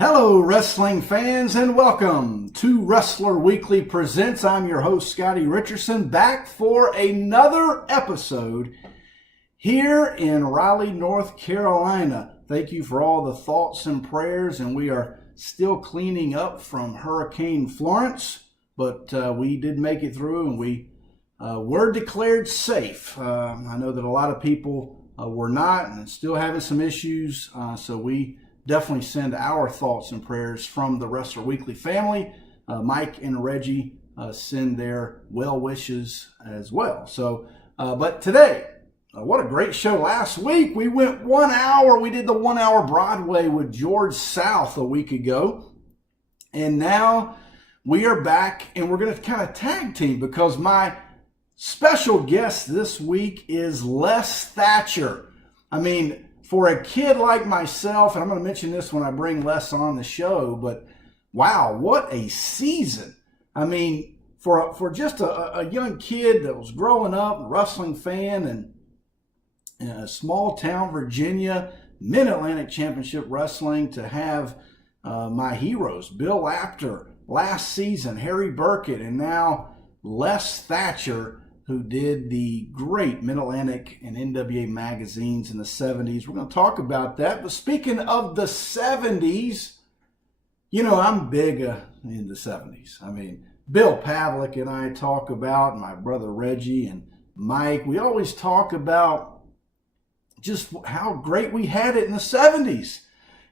Hello, wrestling fans, and welcome to Wrestler Weekly Presents. I'm your host, Scottie Richardson, back for another episode here in Raleigh, North Carolina. Thank you for all the thoughts and prayers, and we are still cleaning up from Hurricane Florence, but we did make it through, and we were declared safe. I know that a lot of people were not and still having some issues, so we definitely send our thoughts and prayers from the Wrestler Weekly family. Mike and Reggie send their well wishes as well. So, but today, what a great show. Last week, we went 1 hour. We did the 1 hour Broadway with George South a week ago. And now we are back and we're going to kind of tag team because my special guest this week is Les Thatcher. I mean, for a kid like myself, and I'm going to mention this when I bring Les on the show, but wow, what a season. I mean, for just a young kid that was growing up, a wrestling fan, and in a small town, Virginia, Mid-Atlantic Championship Wrestling, to have my heroes, Bill Apter, last season, Harry Burkett, and now Les Thatcher, who did the great Mid-Atlantic and NWA magazines in the 70s. We're going to talk about that. But speaking of the 70s, you know, I'm big in the 70s. I mean, Bill Pavlik and I talk about, and my brother Reggie and Mike, we always talk about just how great we had it in the 70s.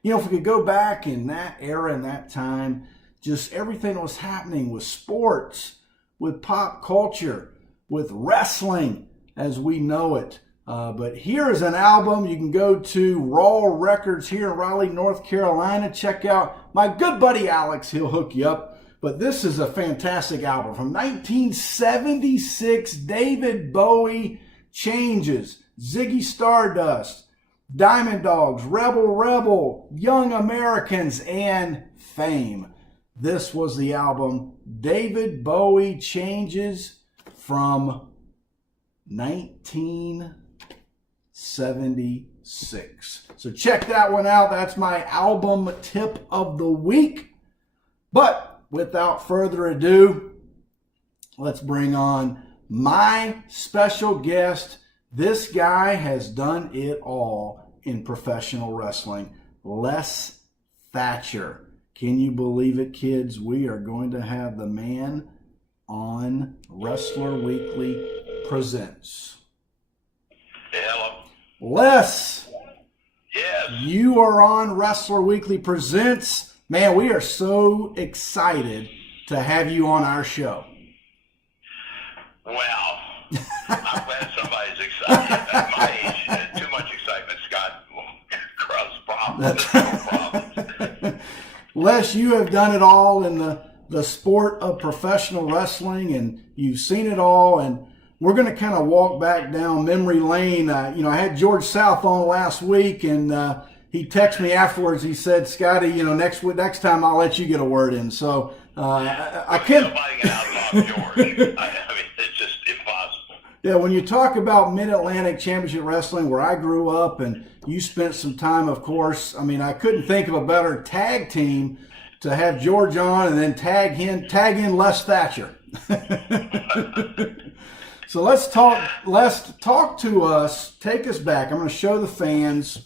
You know, if we could go back in that era and that time, just everything that was happening with sports, with pop culture, with wrestling as we know it. But here is an album. You can go to Raw Records here in Raleigh, North Carolina. Check out my good buddy Alex. He'll hook you up. But this is a fantastic album from 1976. David Bowie, Changes, Ziggy Stardust, Diamond Dogs, Rebel Rebel, Young Americans, and Fame. This was the album David Bowie, Changes, from 1976. So check that one out. That's my album tip of the week. But without further ado, let's bring on my special guest. This guy has done it all in professional wrestling. Les Thatcher. Can you believe it, kids? We are going to have the man on Wrestler Weekly Presents. Hello. Les. Yes. You are on Wrestler Weekly Presents. Man, we are so excited to have you on our show. Well, I'm glad somebody's excited. At my age, too much excitement, Scott, will cause problems. Les, you have done it all in the sport of professional wrestling, and you've seen it all, and we're going to kind of walk back down memory lane. I had George South on last week, and he texted me afterwards. He said, Scottie, next time I'll let you get a word in. So I can't. Nobody can outtalk George. I mean, it's just impossible. Yeah, when you talk about Mid-Atlantic Championship Wrestling, where I grew up, and you spent some time, of course, I mean, I couldn't think of a better tag team to have George on and then tag in Les Thatcher. So let's talk to us. Take us back. I'm going to show the fans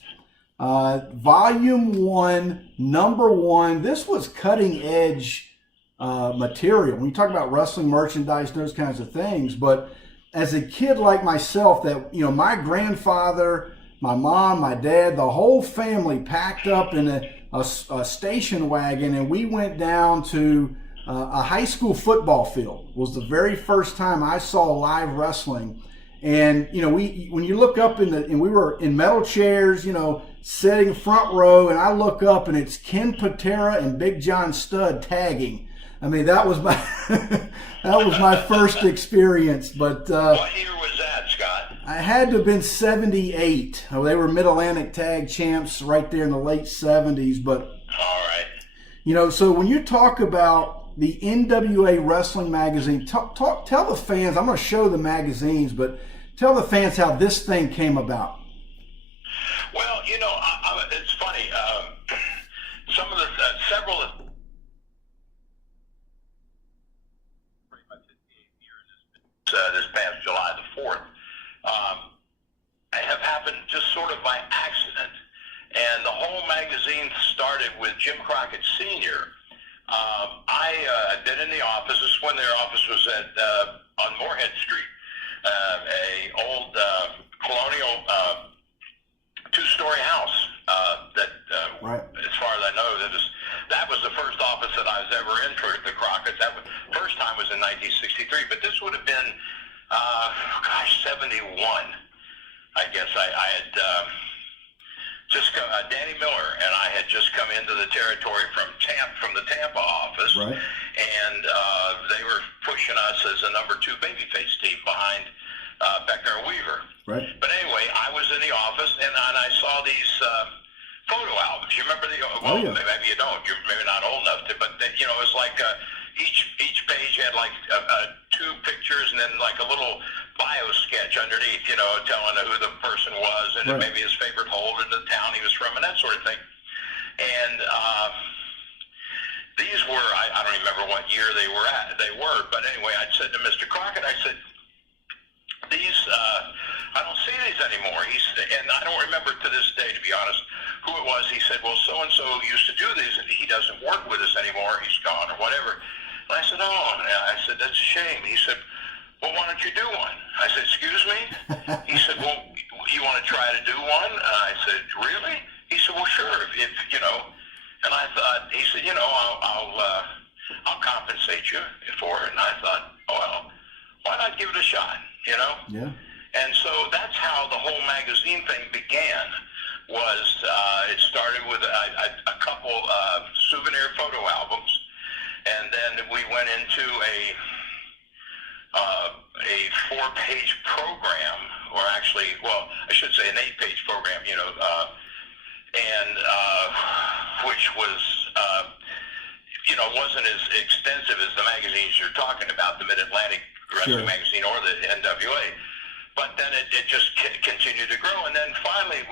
Volume 1, Number 1. This was cutting edge material. When you talk about wrestling merchandise, those kinds of things. But as a kid like myself, that my grandfather, my mom, my dad, the whole family packed up in a station wagon, and we went down to a high school football field. It was the very first time I saw live wrestling. And when you look up and we were in metal chairs, sitting front row, and I look up and it's Ken Patera and Big John Studd tagging. I mean, that was my first experience. But what year was that, Scott? I had to have been 78. Oh, they were Mid-Atlantic Tag Champs right there in the late 70s. But all right. So when you talk about the NWA Wrestling Magazine, tell the fans. I'm going to show the magazines, but tell the fans how this thing came about. Well, it's funny. Some of the couple of pretty much 58 years this past July the 4th have happened just sort of by accident. And the whole magazine started with Jim Crockett Sr. I had been in the office. This is when their office was at on Moorhead Street, a old colonial two-story house that, right. as far as I know, that was the first office that I was ever in for the Crockett's. First time was in 1963, but this would have been, 71. I guess I had just come, Danny Miller and I had just come into the territory from the Tampa office, right. and they were pushing us as a number 2 babyface team behind Beckner and Weaver. Right. But anyway, I was in the office and I saw these photo albums. You remember well, yeah. Maybe you don't. You're maybe not old enough to, but it was like each page had like 2 pictures and then like a little bio sketch underneath, telling who the person was and right. maybe his favorite hold in the town he was from and that sort of thing. And these were, I don't remember what year they were, but anyway, I said to Mr. Crockett, I said, these, I don't see these anymore. And I don't remember to this day, to be honest, who it was. He said, well, so-and-so used to do these, and he doesn't work with us anymore. He's gone or whatever. And I said, oh, and I said, that's a shame. He said, well, why don't you do one? I said, excuse me? He said, well, you want to try to do one? And I said, really? He said, well, sure, if and I thought, he said, I'll compensate you for it. And I thought, oh, well, why not give it a shot, Yeah. And so that's how the whole magazine thing began. It started with a couple souvenir photo albums, and then we went into a 4-page program, or actually, well, I should say an 8-page program, and which was, wasn't as extensive as the magazines you're talking about, the Mid-Atlantic Wrestling Magazine or the NWA. But then it just continued to grow, and then finally,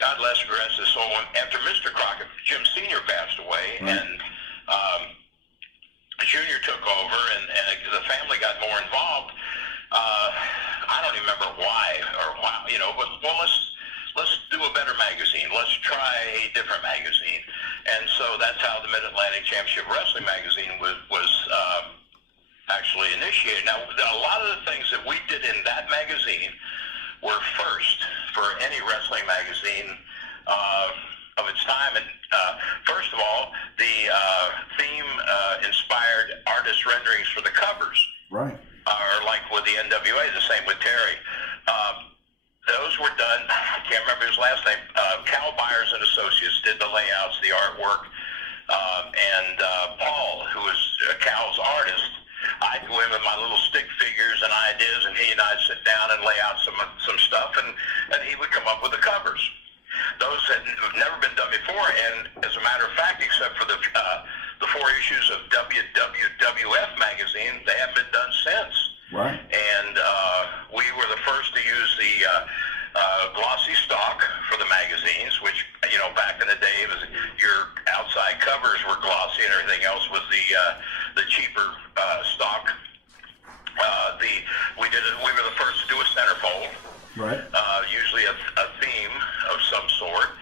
God rest his soul, after Mr. Crockett, Jim Sr. passed away, right. and Junior took over, and the family got more involved. I don't remember why or how, but well, let's do a better magazine. Let's try a different magazine. And so that's how the Mid-Atlantic Championship Wrestling Magazine was actually initiated. Now, a lot of the things that we did in that magazine were first for any wrestling magazine of its time. And first of all, the theme-inspired artist renderings for the covers. Right. Are like with the NWA, the same with Terry. Those were done, I can't remember his last name, Cal Byers and Associates did the layouts, the artwork, and Paul, who was Cal's artist, I'd go in with my little stick figures and ideas, and he and I'd sit down and lay out some stuff, and he would come up with the covers. Those had never been done before, and as a matter of fact, except for the 4 issues of WWF magazine, they haven't been done since. Right. And we were the first to use the glossy stock for the magazines, which, back in the day, your outside covers were glossy and everything else was the cheaper stock. We were the first to do a centerfold. Right. Usually a theme of some sort,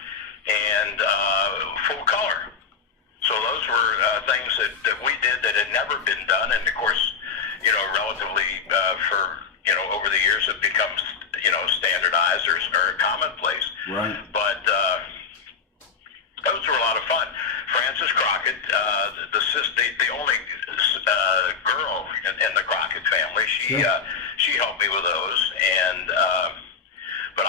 and full color. So those were things that we did that had never been done, and of course, relatively over the years have become standardized or commonplace. Right. But those were a lot of fun. Frances Crockett, the only girl in the Crockett family, she helped me with those, and but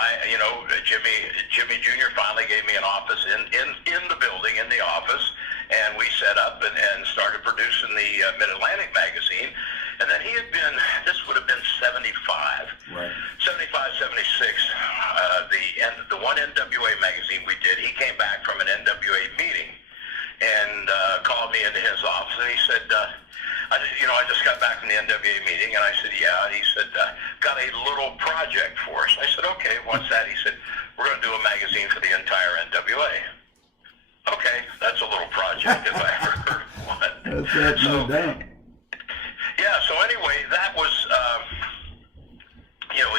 Jimmy Jr. finally gave me an office in the building, in the office, and we set up and started producing the Mid-Atlantic magazine. And then he had been, this would have been 75. Right. 75, 76, the one NWA magazine we did, he came back from an NWA meeting and called me into his office, and he said, I just got back from the NWA meeting, and I said, yeah. And he said, got a little project for us. I said, okay, what's that? He said, we're going to do a magazine for the entire NWA. Okay, that's a little project. intelligent if I ever heard one. That's no doubt. Yeah, so anyway, that was,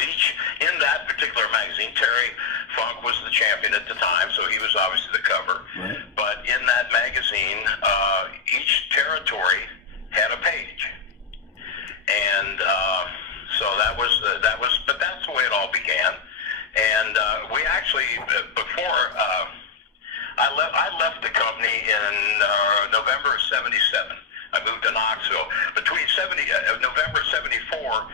each, in that particular magazine, Terry Funk was the champion at the time, so he was obviously the cover. Right. But in that magazine, each territory had a page. And so but that's the way it all began. And we actually, before, I left the company in November of 77. I moved to Knoxville. Between November 74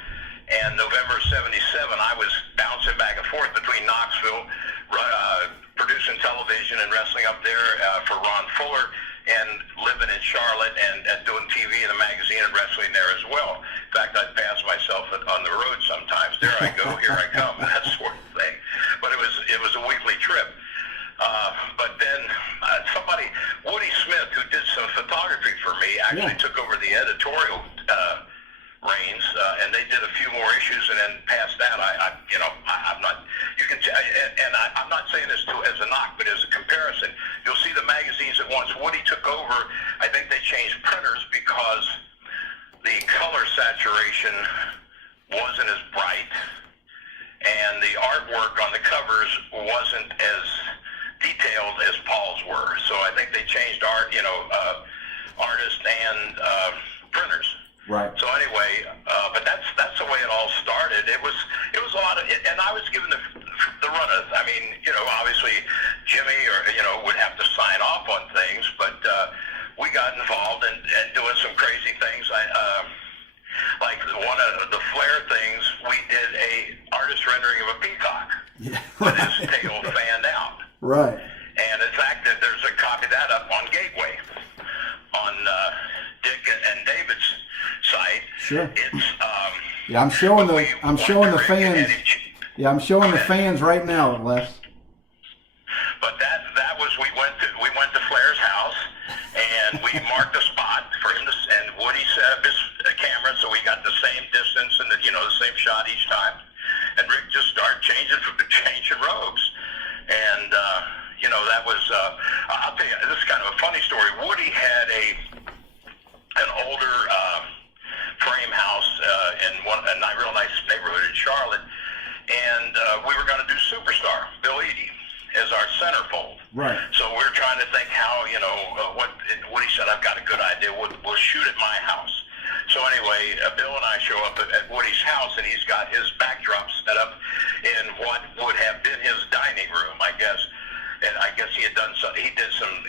and November 77, I was bouncing back and forth between Knoxville, producing television and wrestling up there for Ron Fuller, and living in Charlotte and doing TV and a magazine and wrestling there as well. In fact, I'd pass myself on the road sometimes. There I go, here I come, that sort of thing. But it was a weekly trip. But then Woody Smith, who did some photography for me, actually took over the editorial reins, and they did a few more issues, and then past that, I'm not. You can, and I'm not saying this as a knock, but as a comparison, you'll see the magazines that once Woody took over, I think they changed printers because the color saturation wasn't as bright, and the artwork on the covers wasn't as detailed as Paul's were. So I think they changed artists and printers. Right. So anyway, but that's the way it all started. It was a lot of, and I was given the run of. I mean, obviously Jimmy would have to sign off on things, but we got involved in doing some crazy things. Like one of the Flair things, we did a artist rendering of a peacock with his tail fanned out. Right. And in fact, there's a copy of that up on Gateway, on Dick and David's site. Sure. It's I'm showing the fans. Yeah, I'm showing the fans right now, Les. But that was we went to Flair's house, and we marked a spot for him and Woody set up his camera, so we got the same distance and the same shot each time. And Rick just started changing robes, and that was I'll tell you, this is kind of a funny story. Woody had an older frame house in a real nice neighborhood in Charlotte, and we were going to do Superstar, Bill Eadie, as our centerfold. Right. So we were trying to think how, what Woody said, I've got a good idea, we'll shoot at my house. So anyway, Bill and I show up at Woody's house, and he's got his backdrop set up in what would have been his dining room, I guess. And I guess he did some,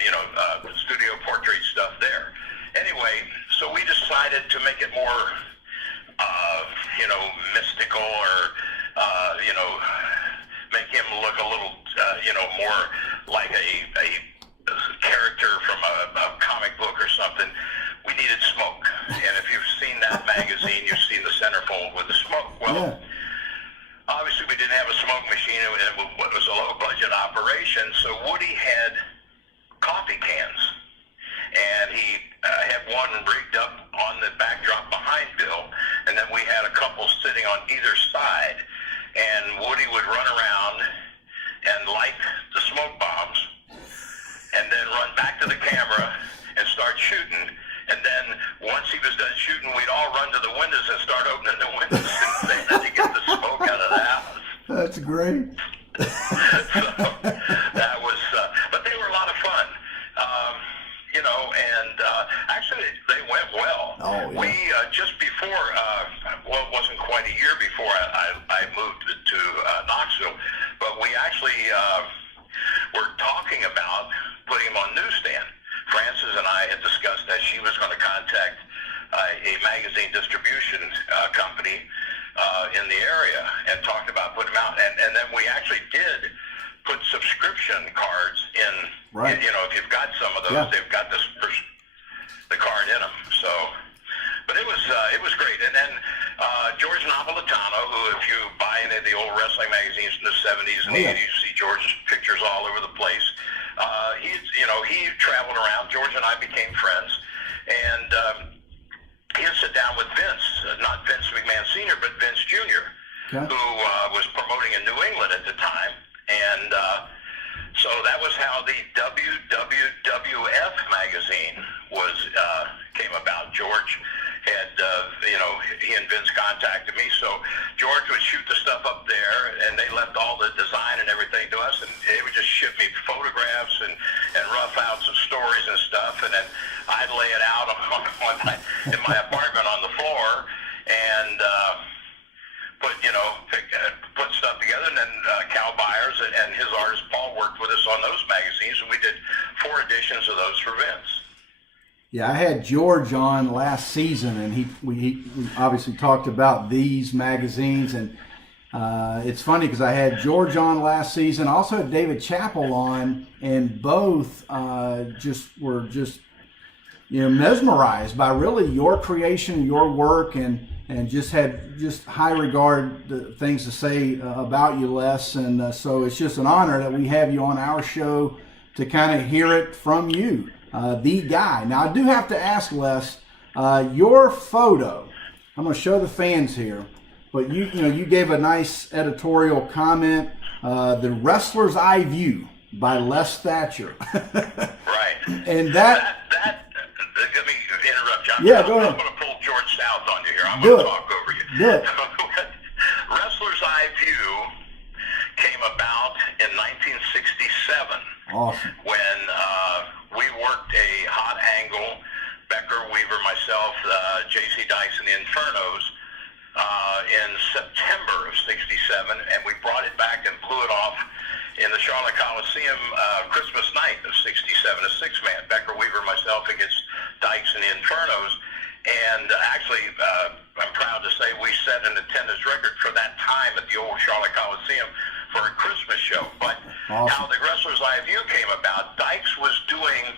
studio portrait stuff there. Anyway, so we decided to make it more, mystical, or, make him look a little, more like a character from a comic book or something. We needed smoke. And if you've seen that magazine, you've seen the centerfold with the smoke. Well, obviously we didn't have a smoke machine. It was a low-budget operation, so Woody had coffee cans. And he had one rigged up on the backdrop behind Bill, and then we had a couple sitting on either side. And Woody would run around and light the smoke bombs, and then run back to the camera and start shooting. And then once he was done shooting, we'd all run to the windows and start opening the windows and saying that to get the smoke out of the house. That's great. So that was, but they were a lot of fun. And actually they went well. Oh, yeah. We, just before, it wasn't quite a year before I moved to Knoxville, but we actually were talking about putting him on newsstand. Frances and I had discussed that she was going to contact a magazine distribution company in the area and talked about putting them out. And then we actually did put subscription cards in. Right. If you've got some of those, they've got the card in them. So, but it was great. And then George Napolitano, who, if you buy any of the old wrestling magazines from the 70s and the 80s, you see George's pictures all over the place. He traveled around. George and I became friends, and he'd sit down with Vince, not Vince McMahon Sr., but Vince Jr., who was promoting in New England at the time. And so that was how the WWF magazine magazine came about. George had, he and Vince contacted me, so George would shoot the stuff up there, and they left all the design and everything to us, and they would just ship me photographs and rough outs of stories and stuff, and then I'd lay it out in my apartment on the floor, and put stuff together, and then Cal Byers and his artist Paul worked with us on those magazines, and we did 4 editions of those for Vince. Yeah, I had George on last season, and we obviously talked about these magazines, and it's funny because I had George on last season. I also had David Chappell on, and both were mesmerized by really your creation, your work, and just had high regard things to say about you, Les. And so it's just an honor that we have you on our show to kind of hear it from you. The guy. Now, I do have to ask, Les, your photo, I'm going to show the fans here, but you gave a nice editorial comment, The Wrestler's Eye View by Les Thatcher. Right. And that let me interrupt you. Yeah, go ahead. I'm going to pull George South on you here. I'm Do going it. to talk over you. Do it. Wrestler's Eye View came about in 1967. Awesome. When we worked a hot angle, Becker, Weaver, myself, J.C. Dykes, and the Infernos, in September of '67, and we brought it back and blew it off in the Charlotte Coliseum Christmas night of '67, a 6-man, Becker, Weaver, myself against Dykes and the Infernos. And actually, I'm proud to say we set an attendance record for that time at the old Charlotte Coliseum for a Christmas show. But awesome. How the Wrestler's Eye View came about, Dykes was doing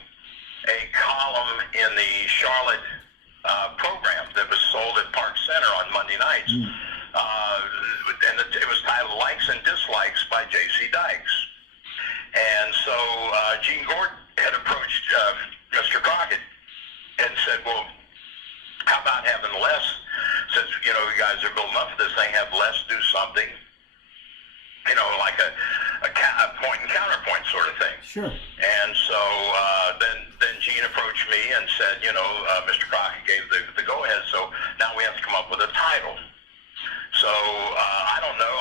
a column in the Charlotte program that was sold at Park Center on Monday nights. And it was titled Likes and Dislikes by J.C. Dykes. And so Gene Gordon had approached Mr. Crockett and said, well, how about having Les, since, you guys are building up for this thing, have Les do something, like a point and counterpoint sort of thing. Sure. And so then Gene approached me and said, Mr. Crockett gave the go-ahead, so now we have to come up with a title. So I don't know.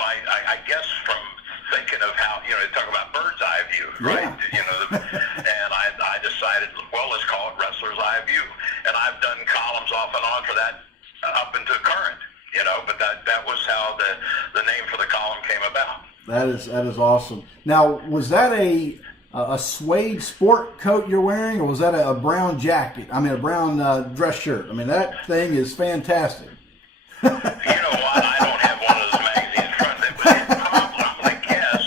I guess from thinking of how, they talk about bird's eye view, right? Yeah. And I decided, well, let's call it Wrestler's Eye View. And I've done columns off and on for that up into current, but that was how the name for the column came about. That is awesome. Now, was that a suede sport coat you're wearing, or was that a brown jacket? I mean, a brown dress shirt. I mean, that thing is fantastic. You know what? I don't have one of those magazines in front of me, but I'm going to guess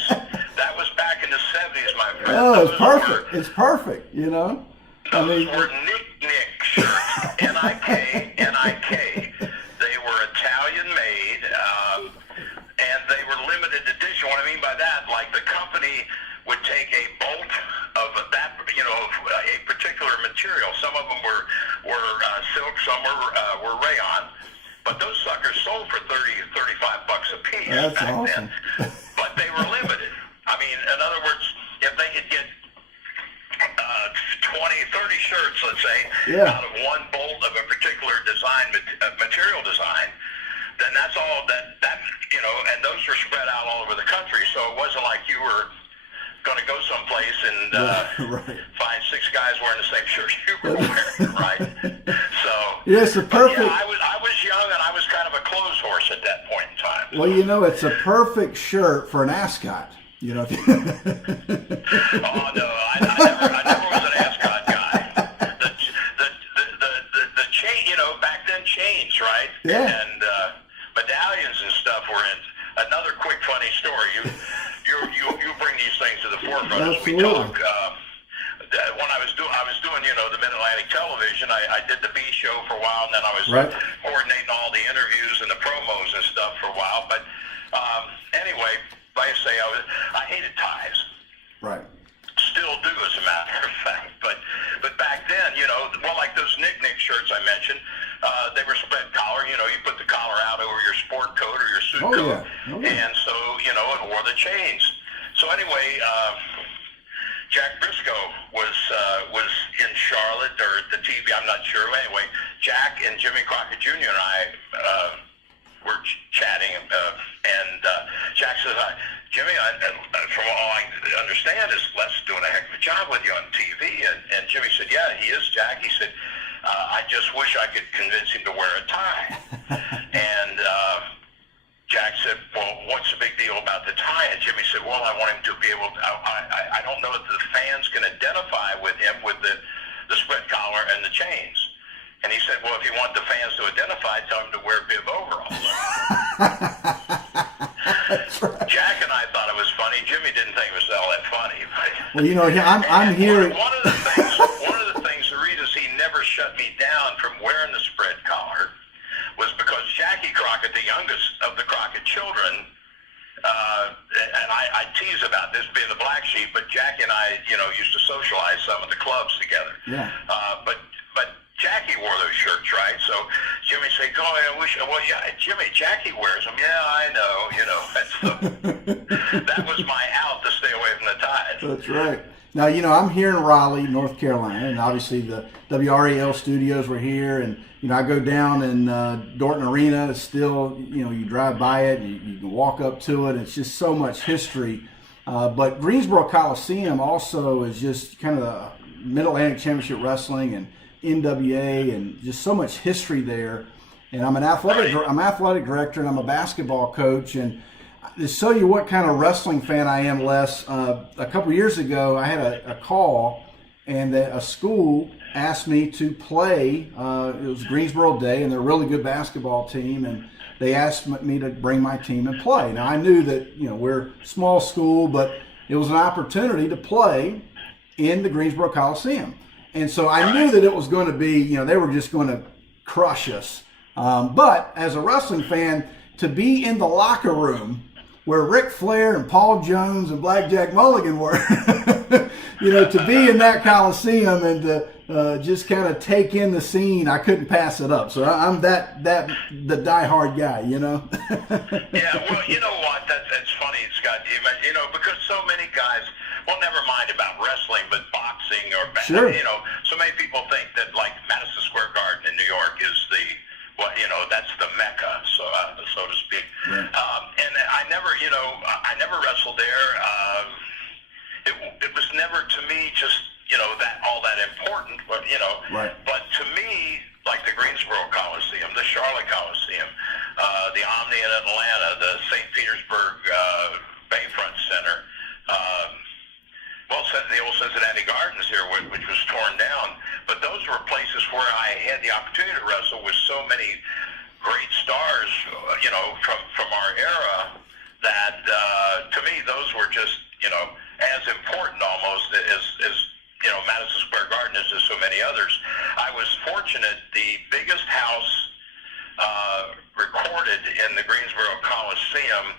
that was back in the 70s, my friend. Oh, it's perfect. It's perfect, Those were Nick shirts, N-I-K. They were Italian-made, and they were limited edition. What I mean by that, like the company would take a bolt of that, a particular material. Some of them were silk, some were rayon, but those suckers sold for $30, $35 a piece. That's back awesome. then. But they were limited. I mean, in other words, if they could get 20, 30 shirts, let's say, out of one bolt of a particular design, material design, then that's all that and those were spread out all over the country. So it wasn't like you were going to go someplace and find 6 guys wearing the same shirt you were wearing, right? So yes, the perfect. Yeah, I was young and I was kind of a clothes horse at that point in time. Well, it's a perfect shirt for an ascot. Oh no, I never was an ascot guy. The chain, back then chains, right? Yeah. And medallions and stuff were in. Another quick funny story. You bring these things to the forefront as we talk. When I was doing the Mid-Atlantic Television, I did the B show for a while, and then I was coordinating all the interviews and the promos and stuff for a while. But anyway, like I say, I hated ties. Right. Still do, as a matter of fact. But back then, like those Nick shirts I mentioned, they were spread collar. You put the collar out over your sport coat or your suit coat. Yeah. And so, it wore the chains. So anyway, Jack Brisco was in Charlotte or the TV, I'm not sure. Anyway, Jack and Jimmy Crockett Jr. and I were chatting, and Jack says, Jimmy, from all I understand, is Les doing a heck of a job with you on TV. And Jimmy said, yeah, he is, Jack. He said, I just wish I could convince him to wear a tie. And Jack said, well, what's the big deal about the tie? And Jimmy said, well, I want him to be able to, I don't know that the fans can identify with him with the split collar and the chains. And he said, well, if you want the fans to identify, tell him to wear bib overalls. That's right. Jack and I thought it was funny. Jimmy didn't think it was all that funny. But, well, you know, I'm here. One of the things, the reasons he never shut me down from wearing the spread collar was because Jackie Crockett, the youngest of the Crockett children, and I tease about this being the black sheep, but Jackie and I, used to socialize some of the clubs together. Yeah. But Jackie wore those shirts, right? So Jimmy said, Jimmy, Jackie wears them. Yeah, I know, that was my out to stay away from the ties. That's right. Now, I'm here in Raleigh, North Carolina, and obviously the WRAL studios were here, and, I go down in Dorton Arena. It's still, you drive by it, and you can walk up to it. It's just so much history. But Greensboro Coliseum also is just kind of the Mid-Atlantic Championship Wrestling and NWA, and just so much history there. And I'm an athletic director, and I'm a basketball coach. And to show you what kind of wrestling fan I am, Les, a couple years ago I had a call, and a school asked me to play. It was Greensboro Day, and they're a really good basketball team, and they asked me to bring my team and play. Now, I knew that we're a small school, but it was an opportunity to play in the Greensboro Coliseum. And so I knew that it was going to be, they were just going to crush us. But as a wrestling fan, to be in the locker room where Ric Flair and Paul Jones and Blackjack Mulligan were, to be in that Coliseum and to just kind of take in the scene, I couldn't pass it up. So I'm the diehard guy, Yeah, well, you know what? That's funny, Scott. Because so many guys, well, never mind about wrestling, but boxing or sure. So many people think that like Madison Square Garden in New York is that's the Mecca, so to speak. Yeah. And I never wrestled there. It was never to me just that all that important, but right. But to me, like the Greensboro Coliseum, the Charlotte Coliseum, the Omni in Atlanta, the St. Petersburg Bayfront Center. The old Cincinnati Gardens here, which was torn down. But those were places where I had the opportunity to wrestle with so many great stars, from our era, that to me those were just, as important almost as Madison Square Garden is to so many others. I was fortunate. The biggest house recorded in the Greensboro Coliseum.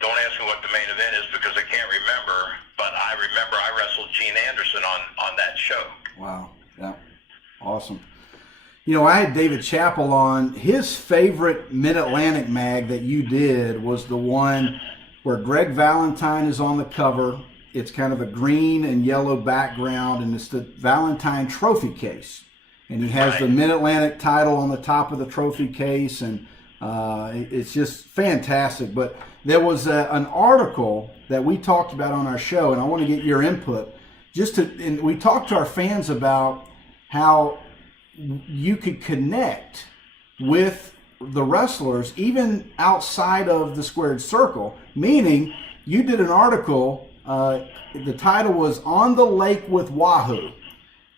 Don't ask me what the main event is because I can't remember, but I remember I wrestled Gene Anderson on that show. Wow. Yeah. Awesome. I had David Chappell on. His favorite Mid-Atlantic mag that you did was the one where Greg Valentine is on the cover. It's kind of a green and yellow background, and it's the Valentine trophy case. And he has the Mid-Atlantic title on the top of the trophy case, and it's just fantastic. But there was an article that we talked about on our show, and I want to get your input. And we talked to our fans about how you could connect with the wrestlers even outside of the squared circle, meaning you did an article, the title was On the Lake with Wahoo,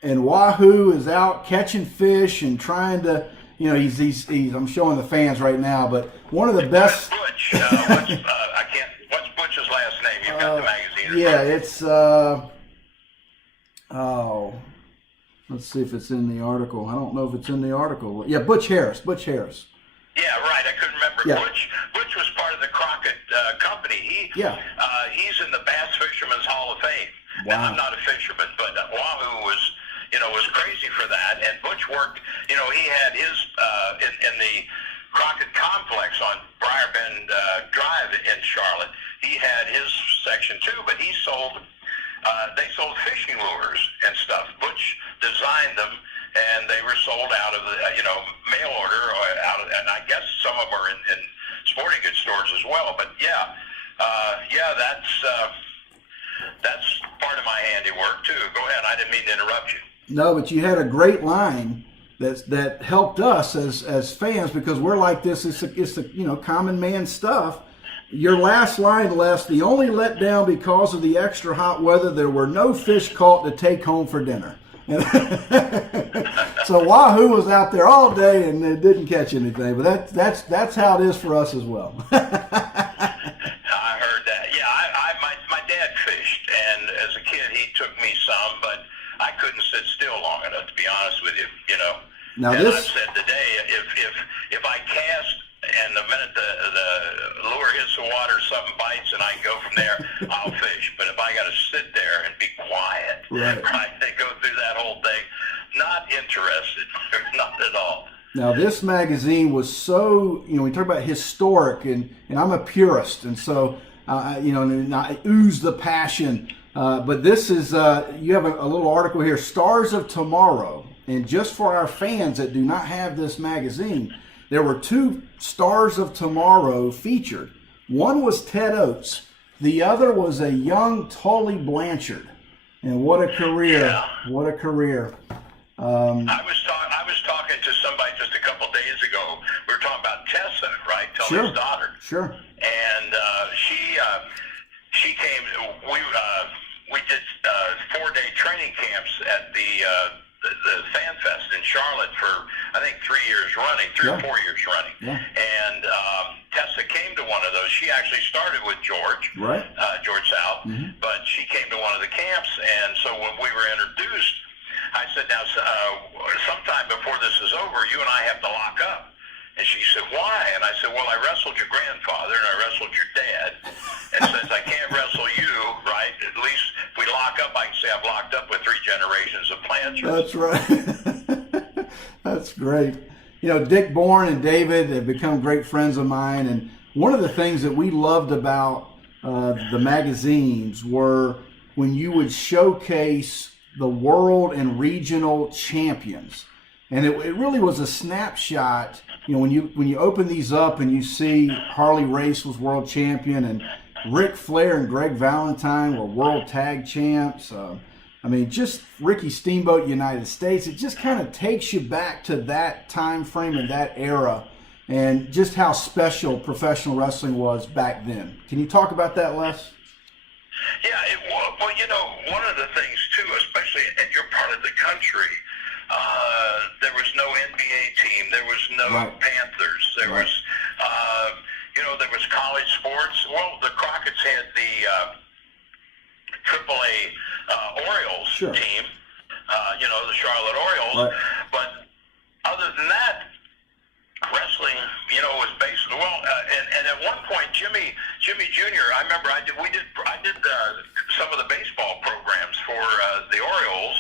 and Wahoo is out catching fish and trying to, he's I'm showing the fans right now, but one of the best. Butch, what's Butch's last name? You've got the magazine. Yeah, it's let's see if it's in the article. I don't know if it's in the article. Yeah, Butch Harris. Yeah, right. I couldn't remember. Yeah. Butch was part of the Crockett company. He's in the Bass Fisherman's Hall of Fame. Wow. Now, I'm not a fisherman, but Wahoo was crazy for that. And Butch worked. He had his in the Crockett complex on Briarbend Drive in Charlotte. He had his section too, but he sold. They sold fishing lures and stuff. Butch designed sold out of the, mail order, and I guess some of them are in sporting goods stores as well. But that's part of my handiwork too. Go ahead. I didn't mean to interrupt you. No, but you had a great line that helped us as fans, because we're like this. It's the common man stuff. Your last line, Les, the only letdown because of the extra hot weather, there were no fish caught to take home for dinner. So Wahoo was out there all day and they didn't catch anything. But that's how it is for us as well. I heard that. Yeah, my dad fished, and as a kid he took me some, but I couldn't sit still long enough, to be honest with you. Now and I've said today, if I cast and the minute the lure hits the water, something bites, and I can go from there, I'll fish. But if I got to sit there and be quiet, right, and go through that whole thing, not interested, not at all. Now, this magazine was so, we talk about historic, and I'm a purist, and so, and I ooze the passion. But this is, you have a little article here, Stars of Tomorrow. And just for our fans that do not have this magazine, there were 2 Stars of Tomorrow featured. One was Ted Oates. The other was a young Tully Blanchard. And what a career. Yeah. What a career. I was talking to somebody just a couple of days ago. We were talking about Tessa, right? Tully's daughter. Sure. And she came. We did 4-day training camps at the Fan Fest in Charlotte for, I think, 3 years running, 3 or 4 years running. Yeah. And Tessa came to one of those. She actually started with George, George South, but she came to one of the camps. And so when we were introduced, I said, now, sometime before this is over, you and I have to lock up. And she said, why? And I said, well, I wrestled your grandfather and I wrestled your dad. And since I can't wrestle you, right, at least if we lock up, I can say I've locked up with 3 generations of Blanchers. That's right. That's great. Dick Bourne and David have become great friends of mine. And one of the things that we loved about the magazines were when you would showcase the world and regional champions. And it really was a snapshot. When you open these up and you see Harley Race was world champion, and Ric Flair and Greg Valentine were world tag champs. Just Ricky Steamboat, United States. It just kind of takes you back to that time frame and that era, and just how special professional wrestling was back then. Can you talk about that, Les? Yeah, it was. Well, one of the things too, especially in your part of the country, there was no NBA team. There was no Panthers. There was, there was college sports. Well, the Crockett's had the AAA Orioles team. The Charlotte Orioles. But other than that, wrestling, was based and at one point, Jimmy Jr. I remember I did some of the baseball programs for the Orioles,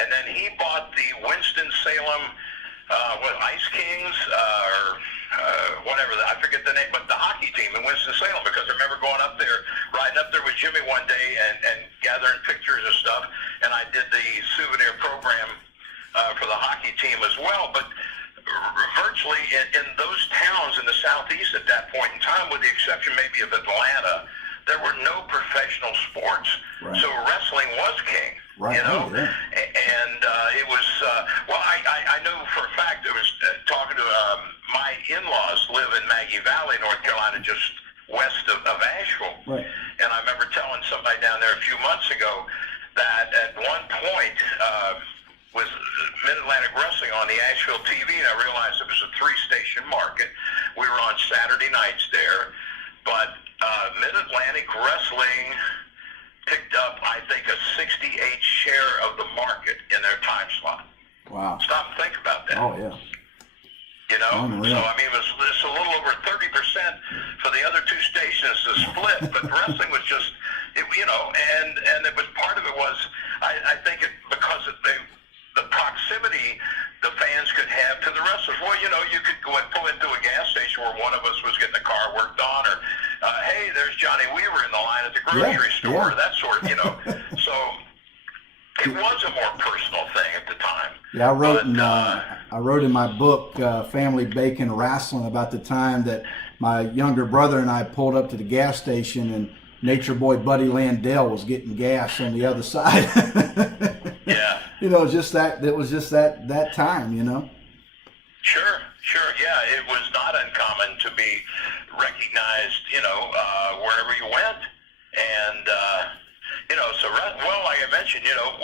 and then he bought the Winston-Salem Ice Kings or whatever, I forget the name, but the hockey team in Winston-Salem, because I remember going up there, riding up there with Jimmy one day and gathering pictures and stuff, and I did the souvenir program for the hockey team as well. But virtually in those towns in the southeast at that point in time, with the exception maybe of Atlanta, there were no professional sports. So wrestling was king. And it was, I know for a fact, I was talking to my in-laws live in Maggie Valley, North Carolina, just west of Asheville. And I remember telling somebody down there a few months ago that at one point, with Mid-Atlantic Wrestling on the Asheville TV, and I realized it was a 3-station market. We were on Saturday nights there, but Mid-Atlantic Wrestling picked up, I think, a 68 share of the market in their time slot. Wow. Stop and think about that. Oh, yeah. So, it was a little over 30% for the other 2 stations to split, but wrestling was just, and it was, part of it was, I think because of the proximity the fans could have to the wrestlers. Well, you could go and pull into a gas station where one of us was getting the car worked on, or, hey, there's Johnny Weaver in the line at the grocery store, that sort of, So it was a more personal thing at the time. Yeah, I wrote in my book, Family Bacon Wrestling, about the time that my younger brother and I pulled up to the gas station and Nature Boy Buddy Landell was getting gas on the other side. Yeah. You know, just that, it was just that time, you know? Sure. Yeah, it was not uncommon to be recognized, you know, wherever you went. And, you know, so, well, like I mentioned, you know,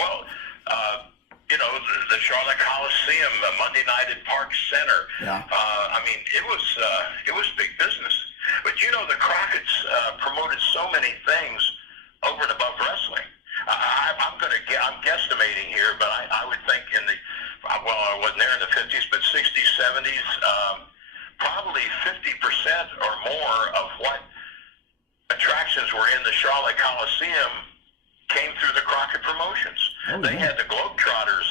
you know, the Charlotte Coliseum, Monday night at Park Center. Yeah. I mean, it was big business. But, you know, the Crockett's promoted so many things over and above wrestling. I'm guesstimating here, but I would think well, I wasn't there in the 50s, but 60s, 70s, probably 50% or more of what attractions were in the Charlotte Coliseum came through the Crockett Promotions. Oh, they yeah. had the Globetrotters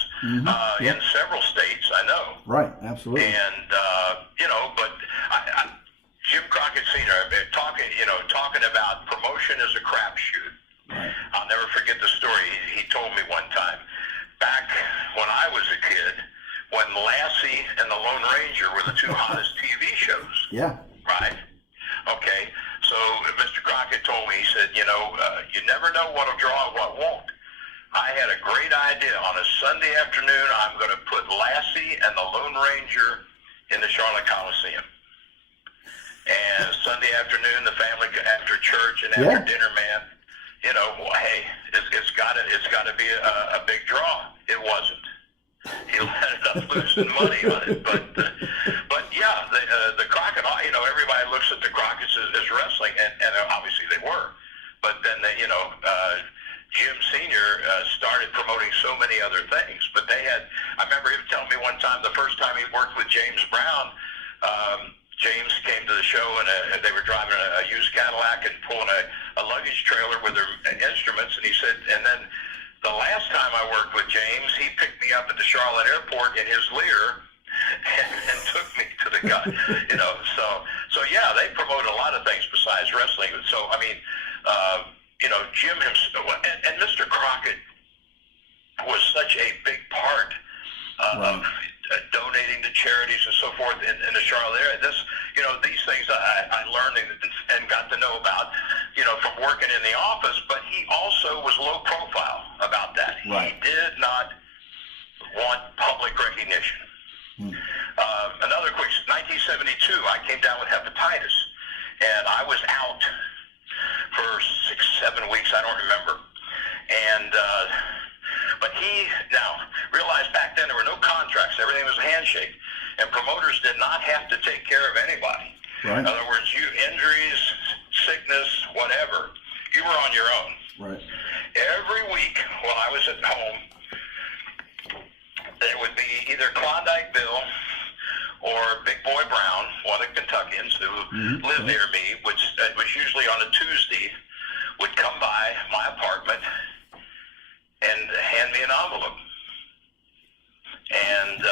in several states, I know. Right, absolutely. And, you know, but Jim Crockett Sr., talking about promotion as a crapshoot. Right. I'll never forget the story he told me one time. Back when I was a kid, when Lassie and the Lone Ranger were the two hottest TV shows. Yeah. Right? Okay. So Mr. Crockett told me, he said, you know, you never know what'll draw and what won't. I had a great idea. On a Sunday afternoon, I'm going to put Lassie and the Lone Ranger in the Charlotte Coliseum. And Sunday afternoon, the family, after church and after dinner, man, you know, well, hey, it's got to be a big draw. It wasn't. He ended up losing money on it, but yeah, the Crockett, you know, everybody looks at the Crockett's as wrestling, and obviously they were, but then Jim Sr. Started promoting so many other things. But they had, I remember him telling me one time, the first time he worked with James Brown, James came to the show and they were driving a used Cadillac and pulling a luggage trailer with their instruments. And he said, and then the last time I worked with James, he picked me up at the Charlotte airport in his Lear and took me to the guy, you know. So yeah, they promote a lot of things besides wrestling. So, I mean, you know, Jim himself, and Mr. Crockett was such a big part of donating to charities and so forth in the Charlotte area. You know, these things I learned and got to know about, you know, from working in the office, but he also was low profile about that. Right. He did not want public recognition. Another quick, 1972, I came down with hepatitis, and I was out for 6-7 weeks, I don't remember. And but he, now, realized back then there were no contracts, everything was a handshake, and promoters did not have to take care of anybody. Right. In other words, injuries, sickness, whatever, you were on your own. Right. Every week while I was at home, there would be either Klondike Bill or Big Boy Brown, one of the Kentuckians who lived near me, which was usually on a Tuesday, would come by my apartment and hand me an envelope. And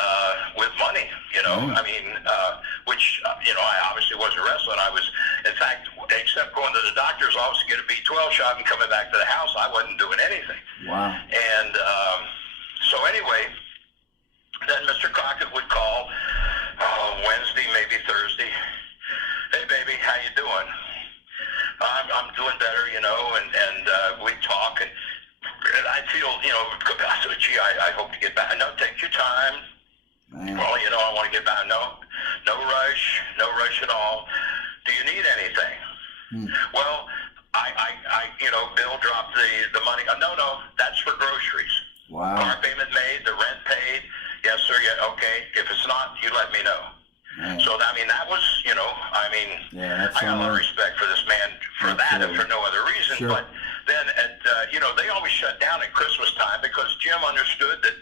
with money, you know, I mean, which, you know, I obviously wasn't wrestling. I was, in fact, except going to the doctor's office to get a B12 shot and coming back to the house, I wasn't doing anything. Wow. And so anyway, then Mr. Crockett would call Wednesday, maybe Thursday. Hey, baby, how you doing? I'm doing better, you know, and we'd talk, and I feel, you know, I said, gee, I hope to get back. No, take your time. Man. Well, you know, I want to get back. No rush at all. Do you need anything? Well, I, you know, Bill dropped the money. No, that's for groceries. Wow. Car payment made, the rent paid. Yes, sir. Yeah, okay. If it's not, you let me know. Man. So, I mean, that was, you know, I mean, I got a lot of respect for this man for that and for no other reason. Sure. But then, you know, they always shut down at Christmas time because Jim understood that,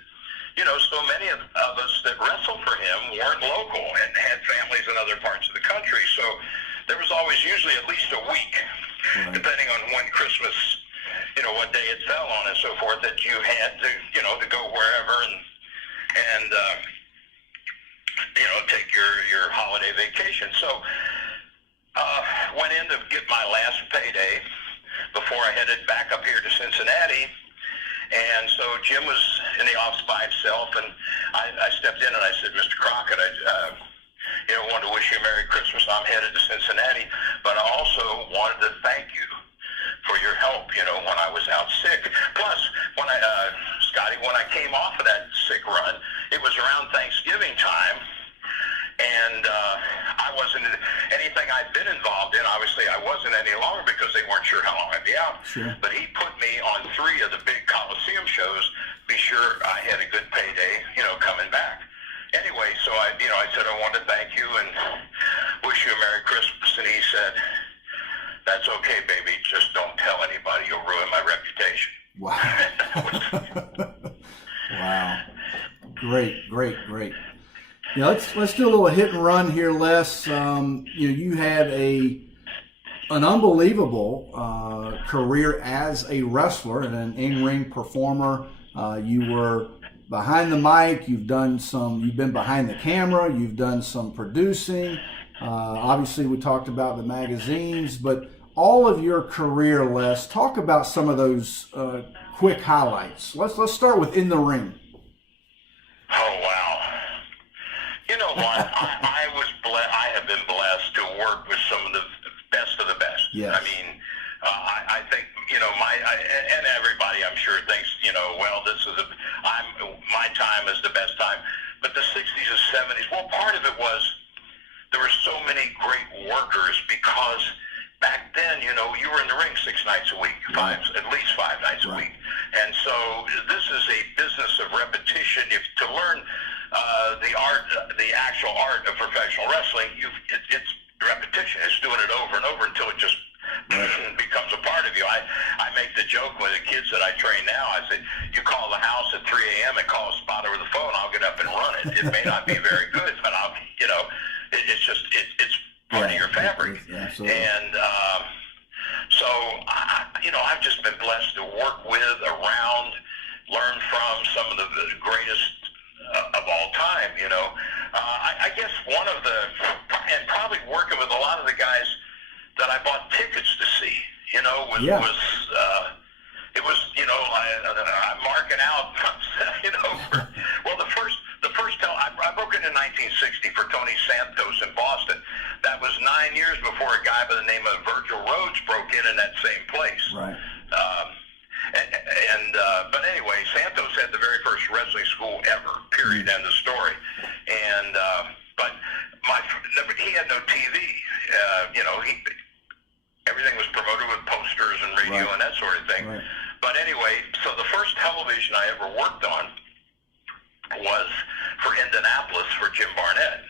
you know, so many of us that wrestled for him weren't local and had families in other parts of the country. So there was always usually at least a week, depending on when Christmas, you know, what day it fell on and so forth, that you had to, you know, to go wherever and you know, take your holiday vacation. So went in to get my last payday before I headed back up here to Cincinnati. And so Jim was, in the office by himself, and I stepped in and I said, Mr. Crockett, I wanted to wish you a Merry Christmas. I'm headed to Cincinnati, but I also wanted to thank you for your help, when I was out sick. Plus, Scottie, when I came off of that sick run, it was around Thanksgiving time, and I wasn't anything I'd been involved in. Obviously, I wasn't any longer because they weren't sure how long I'd be out. Sure. But he put me on 3 of the big Coliseum shows. Be sure I had a good payday, coming back. Anyway, so I said I wanted to thank you and wish you a Merry Christmas. And he said, "That's okay, baby. Just don't tell anybody. You'll ruin my reputation." Wow. Wow. Great. Let's do a little hit and run here, Les. You had an unbelievable career as a wrestler and an in-ring performer. You were behind the mic. You've been behind the camera. You've done some producing. Obviously, we talked about the magazines, but all of your career, Les, talk about some of those quick highlights. Let's start with in the ring. Oh, wow. You know what? I was blessed. I have been blessed to work with some of the best of the best. Yes. I mean, I think, and everybody I'm sure thinks, well, my time is the best time. But the 60s and 70s, well, part of it was there were so many great workers because back then, you were in the ring 6 nights a week, at least 5 nights a week. And so this is a business of repetition. To learn the actual art of professional wrestling, it's repetition. It's doing it over and over until it just becomes a part of you. I make the joke with the kids that I train now. I say, you call the house at 3 a.m. and call a spot over the phone, I'll get up and run it. It may not be very good, but it's part of your fabric. And so I've just been blessed to work with, around, learn from some of the greatest of all time. I guess one of and probably working with a lot of the guys that I bought tickets to see, I'm marking out, the first I broke in 1960 for Tony Santos in Boston. That was 9 years before a guy by the name of Virgil Rhodes broke in that same place. Right. But anyway, Santos had the very first wrestling school ever, period, end of story. And, but he had no TV, everything was promoted with posters and radio and that sort of thing. Right. But anyway, so the first television I ever worked on was for Indianapolis for Jim Barnett.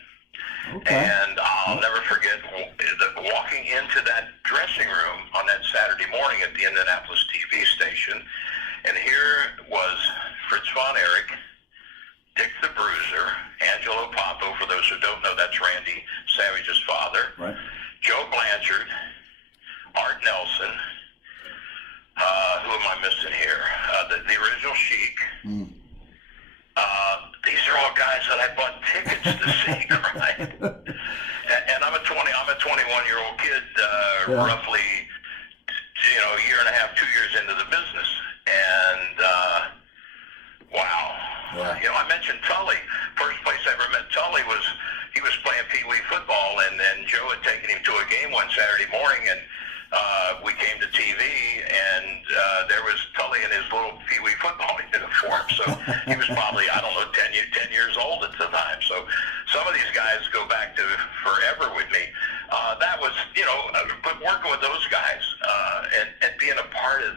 Okay. And I'll never forget walking into that dressing room on that Saturday morning at the Indianapolis TV station, and here was Fritz Von Erich, Dick the Bruiser, Angelo Popo, for those who don't know, that's Randy Savage's father, right. Joe Blanchard, Art Nelson, who am I missing here? The original Sheik. These are all guys that I bought tickets to see, right? And I'm a 21-year-old kid, roughly, a year and a half, 2 years into the business, and wow. Yeah. I mentioned Tully. First place I ever met Tully was he was playing Pee Wee football, and Joe had taken him to a game one Saturday morning, and we came to TV, and there was Tully in his little Pee Wee football uniform. So he was probably, 10 years old at the time. So some of these guys go back to forever with me. That was, but working with those guys and being a part of,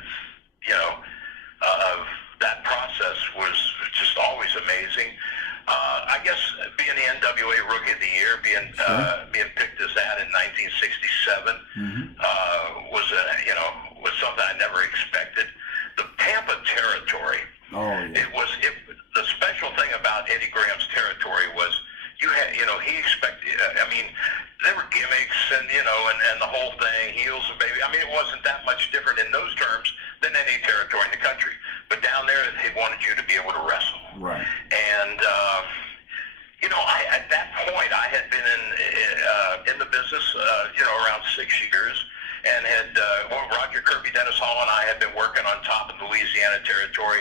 of that process was just always amazing. I guess being the NWA Rookie of the Year, being picked as that in 1967, was something I never expected. The Tampa territory. The special thing about Eddie Graham's territory was you had, he expected. There were gimmicks and and the whole thing, heels and baby. It wasn't that much different in those terms than any territory in the country. But down there, they wanted you to be able to wrestle. Right. And at that point, I had been in the business, around 6 years, and had Roger Kirby, Dennis Hall, and I had been working on top of the Louisiana territory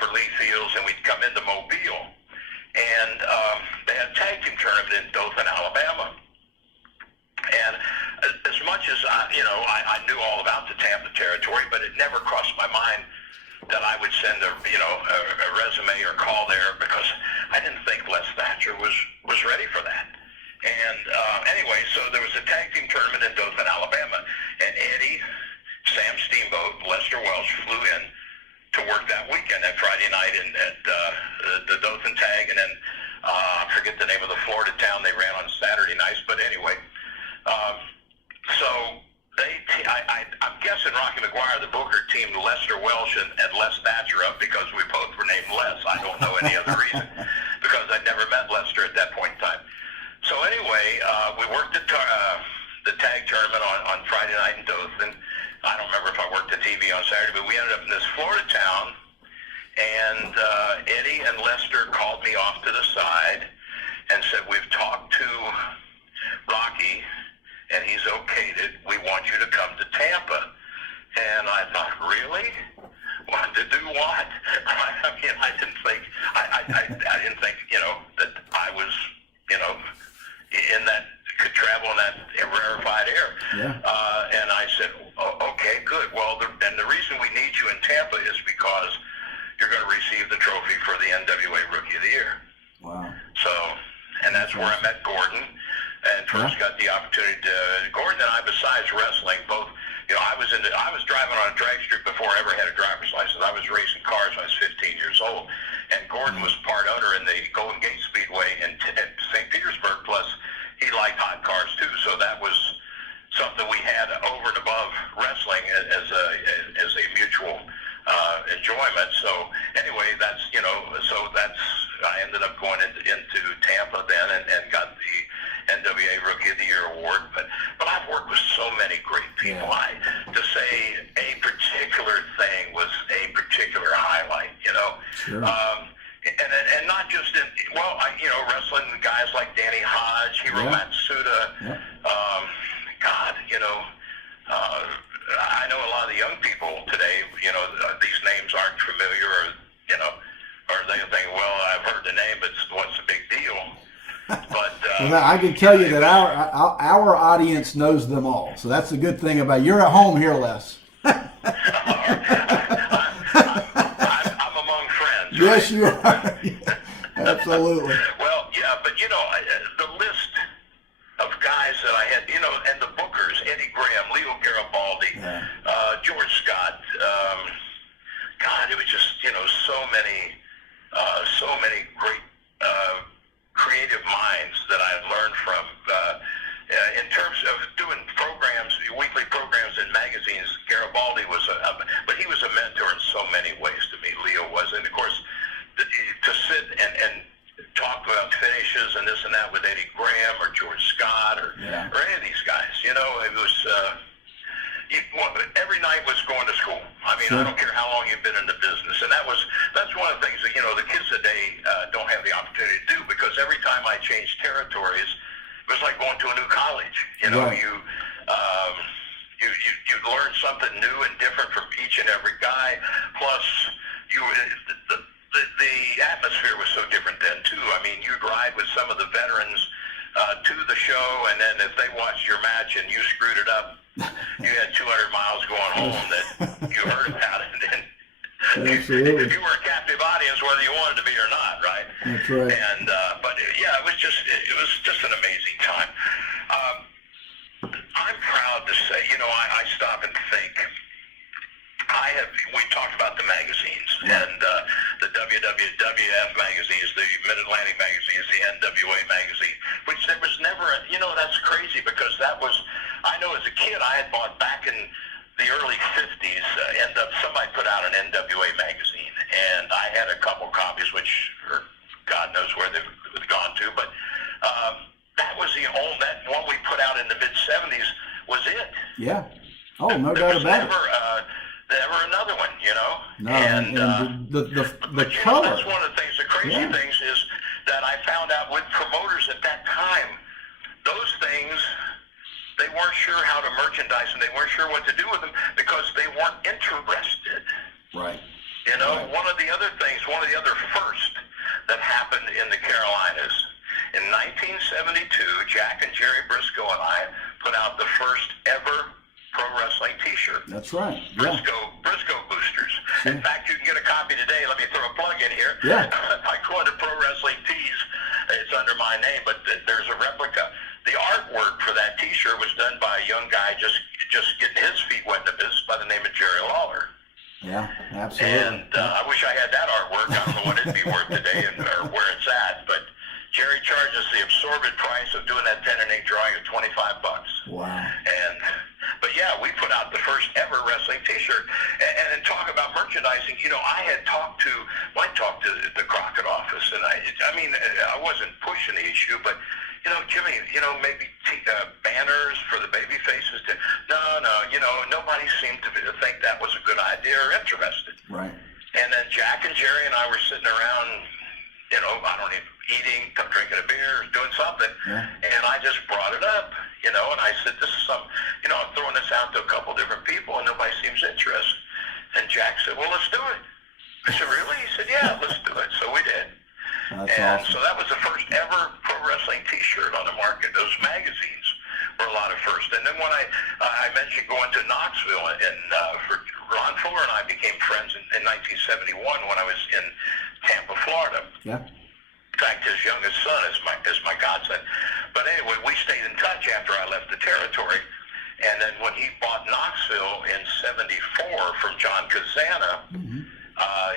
for Lee Fields, and we'd come into Mobile. And they had a tag team tournament in Dothan, Alabama. And as much as I knew all about the Tampa territory, but it never crossed my mind that I would send a resume or call there, because I didn't think Les Thatcher was ready for that. And anyway, so there was a tag team tournament in Dothan, Alabama, and Eddie, Sam Steamboat, Lester Welch flew in to work that weekend, that Friday night at the Dothan tag, and then I forget the name of the Florida town they ran on Saturday nights, but anyway. So I'm guessing Rocky McGuire, the Booker, teamed Lester Welch and Les Thatcher up because we both were named Les. I don't know any other reason, because I'd never met Lester at that point in time. So anyway, we worked the tag tournament on Friday night in Dothan. I don't remember if I worked the TV on Saturday, but we ended up in this Florida town, and Eddie and Lester called me off to the side and said, "We've talked to Rocky, and he's okayed it. We want you to come to Tampa." And I thought, really? Want to do what? I mean, I didn't think, I didn't think, that I was, in that, could travel in that rarefied air. Yeah. And I said, okay, good. Well, and the reason we need you in Tampa is because you're going to receive the trophy for the NWA Rookie of the Year. Wow. So, and that's where I met Gordon, and first got the opportunity to, Gordon and I, besides wrestling, both, I was driving on a drag strip before I ever had a driver's license. I was racing cars when I was 15 years old, and Gordon was part owner in the Golden Gate Speedway in St. Petersburg, plus he liked hot cars too, so that was something we had over and above wrestling as a mutual enjoyment. So anyway, I ended up going into Tampa then and got the NWA Rookie of the Year award. But I've worked with so many great people. Yeah. To say a particular thing was a particular highlight, Sure. And not just in, wrestling guys like Danny Hodge, Hiro Matsuda, I know a lot of the young people today, these names aren't familiar, or they think, well, I've heard the name, but what's the big deal? But well, I can tell you that our audience knows them all. So that's the good thing about you're at home here, Les. I'm among friends. Yes, right? you are. Absolutely. Well, yeah, but the list of guys that I had, and the bookers, Eddie Graham, Leo Garibaldi, George Scott, God, it was just, so many great creative minds that I learned from. In terms of doing programs, weekly programs in magazines, Garibaldi was but he was a mentor in so many ways to me. Leo was, and of course, to sit and talk about finishes and this and that with Eddie Graham or George Scott or any of these guys, it was every night was going to school. I mean, I don't care how long you've been in the business, and that's one of the things that the kids today don't have the opportunity to do, because every time I changed territories, it was like going to a new college. You learn something new and different from each and every guy. Plus, the atmosphere was so different then too. I mean, you'd ride with some of the veterans to the show, and then if they watched your match and you screwed it up, you had 200 miles going home that you heard about it. And if you were a captive audience, whether you wanted to be or not, right? That's right. And but it was just an amazing time. I'm proud to say, I stop and think. We talked about the magazines, and the WWF magazines, the Mid-Atlantic magazines, the NWA magazine, which there was never, that's crazy, because that was, I know as a kid, I had bought back in the early 50s, somebody put out an NWA magazine, and I had a couple copies, which God knows where they've gone to, but that was that one we put out in the mid-70s was it. Yeah. Oh, no doubt about it. Never another one, No, and the color. That's one of the things. The crazy things is that I found out with promoters at that time, those things, they weren't sure how to merchandise, and they weren't sure what to do with them because they weren't interested. Right. know, one of the other firsts that happened in the Carolinas, in 1972, Jack and Jerry Brisco and I put out the first ever pro wrestling T-shirt. That's right. Yeah. Brisco boosters. Yeah. In fact, you can get a copy today. Let me throw a plug in here. Yeah. I go into Pro Wrestling Tees. It's under my name, but there's a replica. The artwork for that T-shirt was done by a young guy just getting his feet wet in the business by the name of Jerry Lawler. Yeah, absolutely. And I wish I had that artwork. I don't know what it'd be worth today or where it's at, but Jerry charges the absorbent price of doing that 10 and 8 drawing of $25. Wow. But yeah, we put out the first ever wrestling T-shirt. And talk about merchandising, you know, I talked to the Crockett office, and I wasn't pushing the issue, but you know, Jimmy, you know, maybe banners for the baby faces. No, you know, nobody seemed to think that was a good idea or interested. Right. And then Jack and Jerry and I were sitting around, you know, eating, drinking a beer, doing something, and I just brought it up, you know, and I said, this is some, you know, I'm throwing this out to a couple different people, and nobody seems interested. And Jack said, well, let's do it. I said, really? He said, yeah, let's do it. So we did. That's and awesome. so that was the first ever pro wrestling T-shirt on the market. Those magazines were a lot of firsts. And then when I mentioned going to Knoxville, and for Ron Fuller and I became friends in 1971 when I was in Tampa, Florida. Yeah. In fact, his youngest son is my godson. But anyway, we stayed in touch after I left the territory. And then when he bought Knoxville in '74 from John Kazana,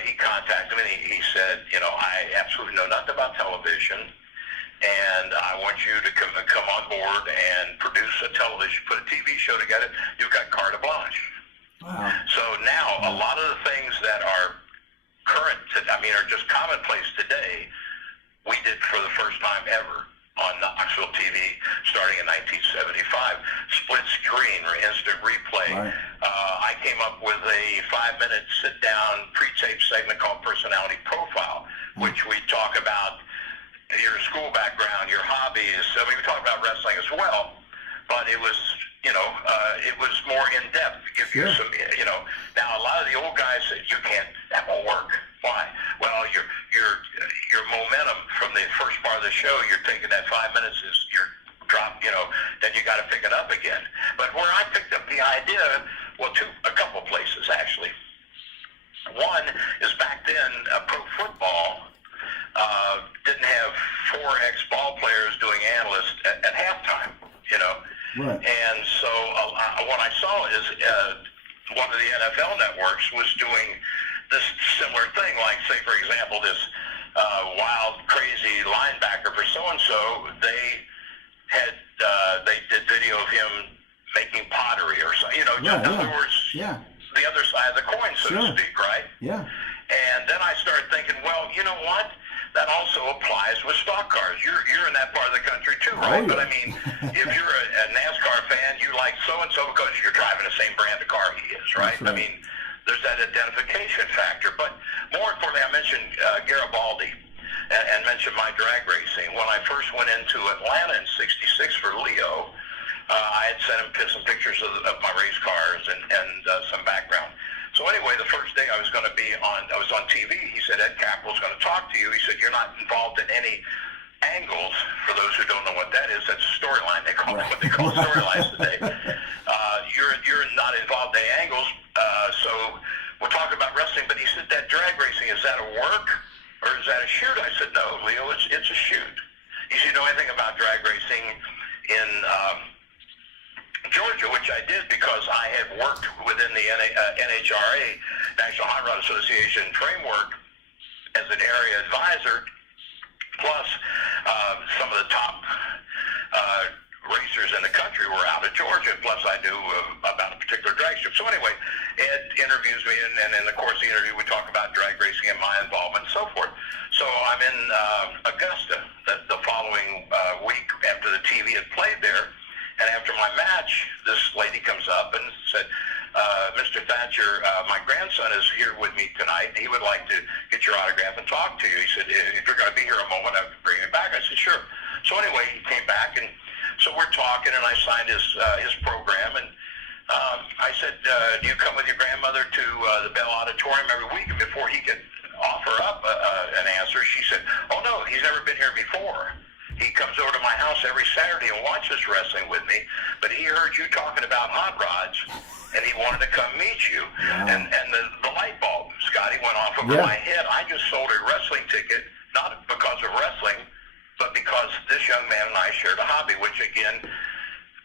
he contacted me and he said, you know, I absolutely know nothing about television, and I want you to come on board and produce a television, put a TV show together. You've got carte blanche. Wow. So now a lot of the things that are current, are just commonplace today, we did for the first time ever on Knoxville TV starting in 1975. Split screen, instant replay. Right. I came up with a 5-minute sit-down pre-tape segment called Personality Profile, which we talk about your school background, your hobbies. I mean, we talk about wrestling as well, but it was, you know, it was more in-depth. Give you some, you know. Now, a lot of the old guys said, that won't work. Why? Well, your momentum from the first part of the show, you're taking that 5 minutes is your drop, you know, then you got to pick it up again. But where I picked up the idea, well, a couple places actually. One is back then, pro football didn't have 4 ex-ball players doing analysts at halftime, you know. Right. And so what I saw is one of the NFL networks was doing this similar thing, like, say, for example, this wild, crazy linebacker for so-and-so, they did video of him making pottery or something, you know, in other words, the other side of the coin, so to speak, right? Yeah. And then I started thinking, well, you know what? That also applies with stock cars. You're in that part of the country too, right? Oh, yeah. But I mean, if you're a NASCAR fan, you like so-and-so because you're driving the same brand of car he is, right? That's right. I mean, there's that identification factor. But more importantly, I mentioned Garibaldi and mentioned my drag racing. When I first went into Atlanta in '66 for Leo, I had sent him some pictures of my race cars and some background. So anyway, the first day I was on TV. He said, Ed Capel's going to talk to you. He said, you're not involved in any angles. For those who don't know what that is, that's a storyline. They call it what they call storylines today. You're not involved in any angles. So we'll talk about wrestling. But he said, that drag racing, is that a work or is that a shoot? I said, no, Leo, it's a shoot. He said, you know anything about drag racing in Georgia, which I did because I had worked within the NHRA, National Hot Rod Association framework, as an area advisor, plus some of the top racers in the country were out of Georgia, plus I knew about a particular drag strip. So anyway, Ed interviews me, and in the course of the interview, we talk about drag racing and my involvement and so forth. So I'm in Augusta the following week after the TV had played there. And after my match, this lady comes up and said, Mr. Thatcher, my grandson is here with me tonight. He would like to get your autograph and talk to you. He said, if you're going to be here a moment, I'll bring him back. I said, sure. So anyway, he came back, and so we're talking, and I signed his program. And I said, do you come with your grandmother to the Bell Auditorium every week? And before he could offer up an answer. She said, "Oh no, he's never been here before. He comes over to my house every Saturday and watches wrestling with me, but he heard you talking about hot rods, and he wanted to come meet you." Wow. And the light bulb, Scotty, went off over my head. I just sold a wrestling ticket, not because of wrestling, but because this young man and I shared a hobby, which again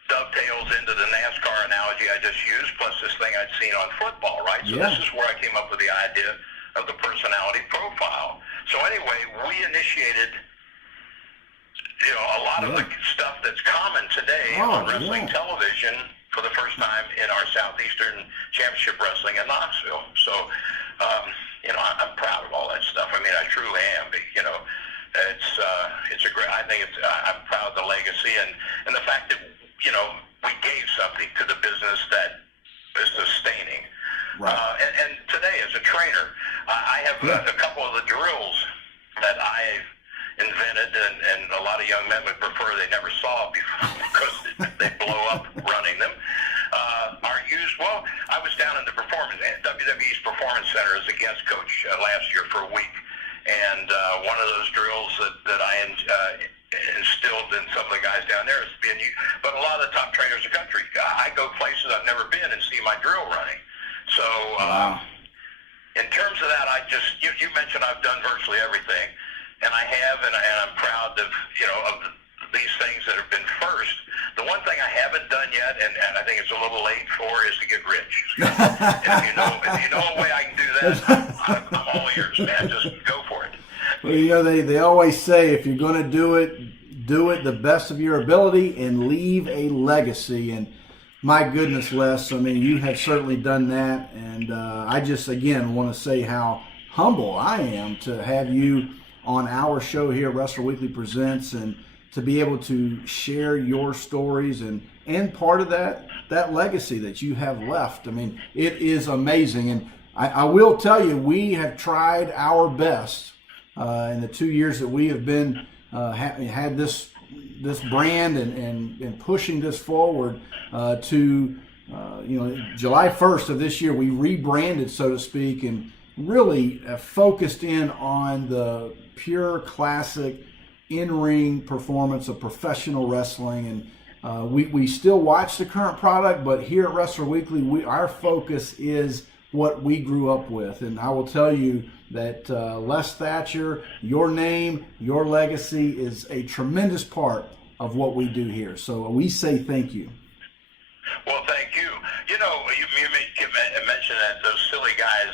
dovetails into the NASCAR analogy I just used, plus this thing I'd seen on football, right? So this is where I came up with the idea of the personality profile. So anyway, we initiated a lot of the stuff that's common today on wrestling television for the first time in our Southeastern Championship Wrestling in Knoxville. So, I'm proud of all that stuff. I mean, I truly am. But, it's a great. I'm proud of the legacy and the fact that we gave something to the business that is sustaining. Right. And today, as a trainer, I have a couple of the drills that I've invented, and a lot of young men would prefer they never saw before because they blow up running them, are used. Well, I was down in the WWE's Performance Center as a guest coach last year for a week, and one of those drills that I instilled in some of the guys down there is being used. But a lot of the top trainers in the country, I go places I've never been and see my drill running. So in terms of that, you mentioned I've done virtually everything. And I have, and I'm proud of these things that have been first. The one thing I haven't done yet, and I think it's a little late for, is to get rich. If you know a way I can do that, I'm all ears, man. Just go for it. Well, they always say if you're going to do it the best of your ability and leave a legacy. And my goodness, Les, I mean, you have certainly done that. And I just, again, want to say how humble I am to have you on our show here, Wrestler Weekly Presents, and to be able to share your stories and part of that legacy that you have left. I mean, it is amazing. And I will tell you, we have tried our best in the 2 years that we have been had this brand and pushing this forward to July 1st of this year, we rebranded, so to speak, and really focused in on the pure classic in-ring performance of professional wrestling. And we still watch the current product, but here at Wrestler Weekly, our focus is what we grew up with. And I will tell you that Les Thatcher, your name, your legacy is a tremendous part of what we do here. So we say thank you. Well, thank you. You mentioned that those silly guys,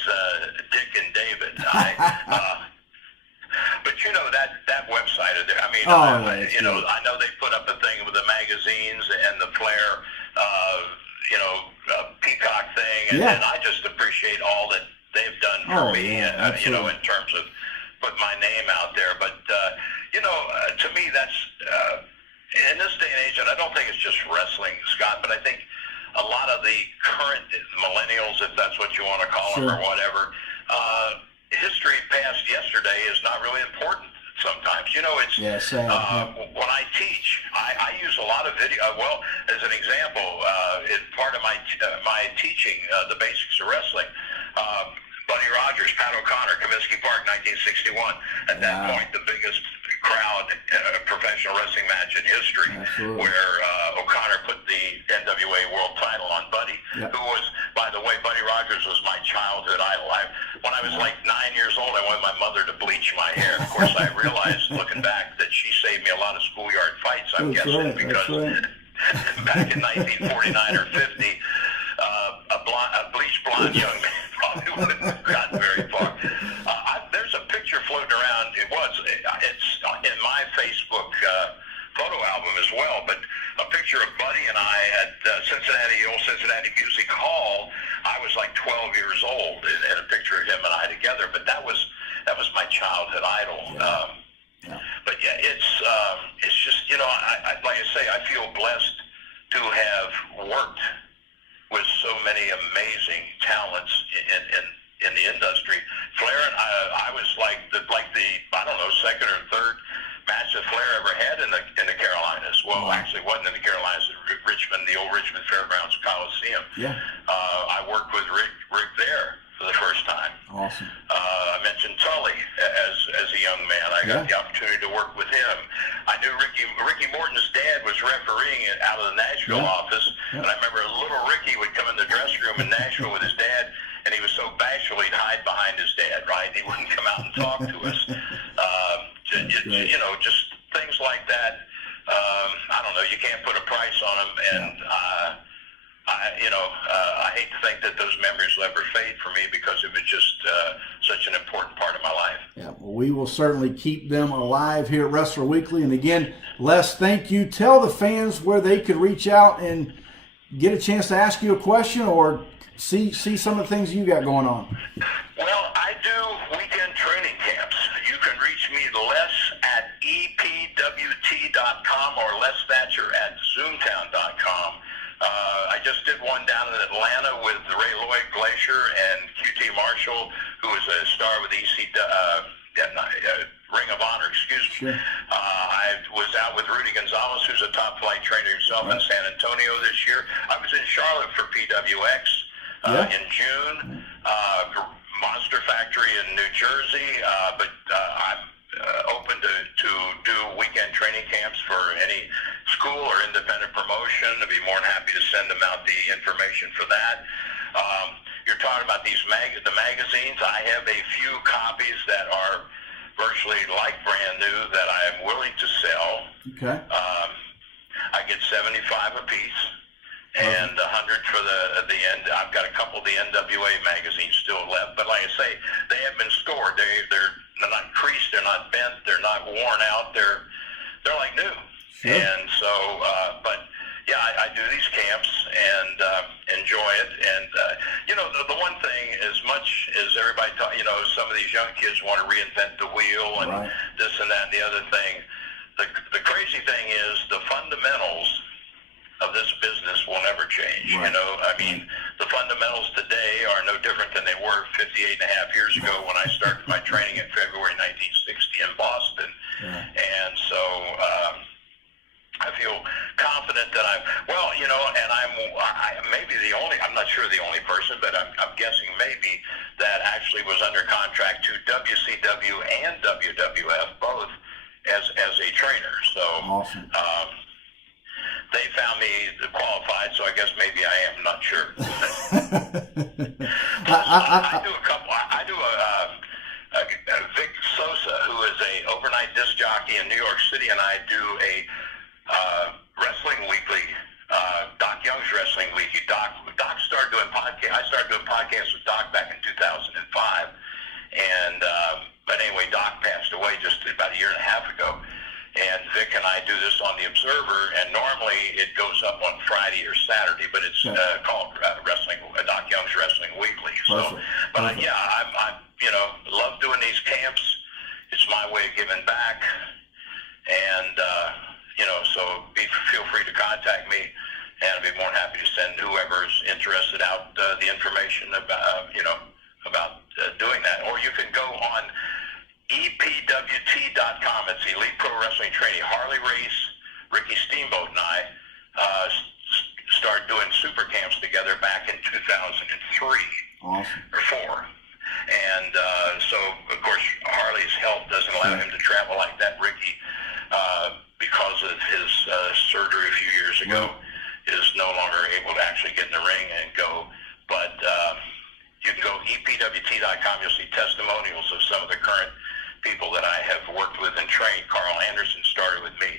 Dick and David. But that website, I know they put up a thing with the magazines and the Flair, Peacock thing, and I just appreciate all that they've done for me, in terms of putting my name out there. But to me, that's in this day and age, and I don't think it's just wrestling, Scott, but I think a lot of the current millennials, if that's what you want to call them or whatever, history past yesterday is not really important sometimes. When I teach, I use a lot of video. Well, as an example, in part of my teaching, the basics of wrestling, Buddy Rogers, Pat O'Connor, Comiskey Park, 1961. At that point, the biggest crowd professional wrestling match in history, where O'Connor put the NWA World title on Buddy, who was, by the way, Buddy Rogers was my childhood idol. When I was like 9 years old, I wanted my mother to bleach my hair. Of course, I realized, looking back, that she saved me a lot of schoolyard fights, I'm guessing, because back in 1949 or 50, a bleached blonde young man probably wouldn't have gotten very far. There's a picture floating around. It's in my Facebook photo album as well, but a picture of Buddy and I at old Cincinnati Music Hall. I was like 12 years old, and a picture of him and I together. But that was my childhood idol. But it's just like I say, I feel blessed to have worked with so many amazing talents in the industry. Flair and I was like the I don't know, second or third match that Flair ever had in the Carolinas. Well, actually, it wasn't in the Carolinas. Richmond, the old Richmond Fairgrounds Coliseum. I worked with Rick there for the first time. Awesome. I the opportunity to work with him. I knew Ricky Morton's dad was refereeing it out of the Nashville office, and I remember little Ricky would come in the dressing room in Nashville with his dad, and he was so bashful he'd hide behind his dad, right? He wouldn't come out and talk to us. Just things like that. I don't know. You can't put a price on them, and I hate to think that those memories will ever fade for me because it was just such an important part of my life. Yeah, well, we will certainly keep them alive here at Wrestler Weekly. And again, Les, thank you. Tell the fans where they could reach out and get a chance to ask you a question or see some of the things you got going on. Well, I do weekend training camps. You can reach me, Les, at epwt.com or Les Thatcher at zoomtown.com. I just did one down in Atlanta with Ray Lloyd Glacier and QT Marshall, who is a star with Ring of Honor, excuse me. Sure. I was out with Rudy Gonzalez, who's a top flight trainer himself in San Antonio this year. I was in Charlotte for PWX in June, Monster Factory in New Jersey, but I'm open to do weekend training camps for any school or independent promotion. I'd be more than happy to send them out the information for that. You're talking about the magazines. I have a few copies that are virtually like brand new that I am willing to sell. Okay. I get $75 a piece and $100 for the end. I've got a couple of the NWA magazines still left, but like I say, they have been scored. They're not creased, they're not bent, they're not worn out. They're like new. Sure. And so, but yeah, I do these camps and enjoy it. And the one thing, as much as everybody some of these young kids want to reinvent the wheel and this and that and the other thing. The crazy thing is the fundamentals of this business will never change. Right. The fundamentals today are no different than they were 58 and a half years ago when I started my training in February 1960 in Boston. And so I feel confident that I'm maybe the only, I'm not sure the only person, but I'm guessing maybe that actually was under contract to WCW and WWF, both as a trainer. So awesome. They found me qualified, so I guess maybe I am, not sure. I do a couple. I do a Vic Sosa, who is a overnight disc jockey in New York City, and I do a Wrestling Weekly, Doc Young's Wrestling Weekly. Doc started doing podcasts. I started doing podcasts with Doc back in 2005, and but anyway, Doc passed away just about a year and a half ago. And Vic and I do this on the Observer, and normally it goes up on Friday or Saturday, but it's called Doc Young's Wrestling Weekly. So, but I love doing these camps. It's my way of giving back, and so feel free to contact me, and I'd be more than happy to send whoever's interested out the information about doing that. Or you can go on epwt.com. It's Elite Pro Wrestling Training. Harley Race, Ricky Steamboat, and I started doing super camps together back in 2003 or 4. And so, of course, Harley's health doesn't allow him to travel like that. Ricky, because of his surgery a few years ago, is no longer able to actually get in the ring and go. But you can go epwt.com. You'll see testimonials of some of the current people that I have worked with and trained. Carl Anderson started with me.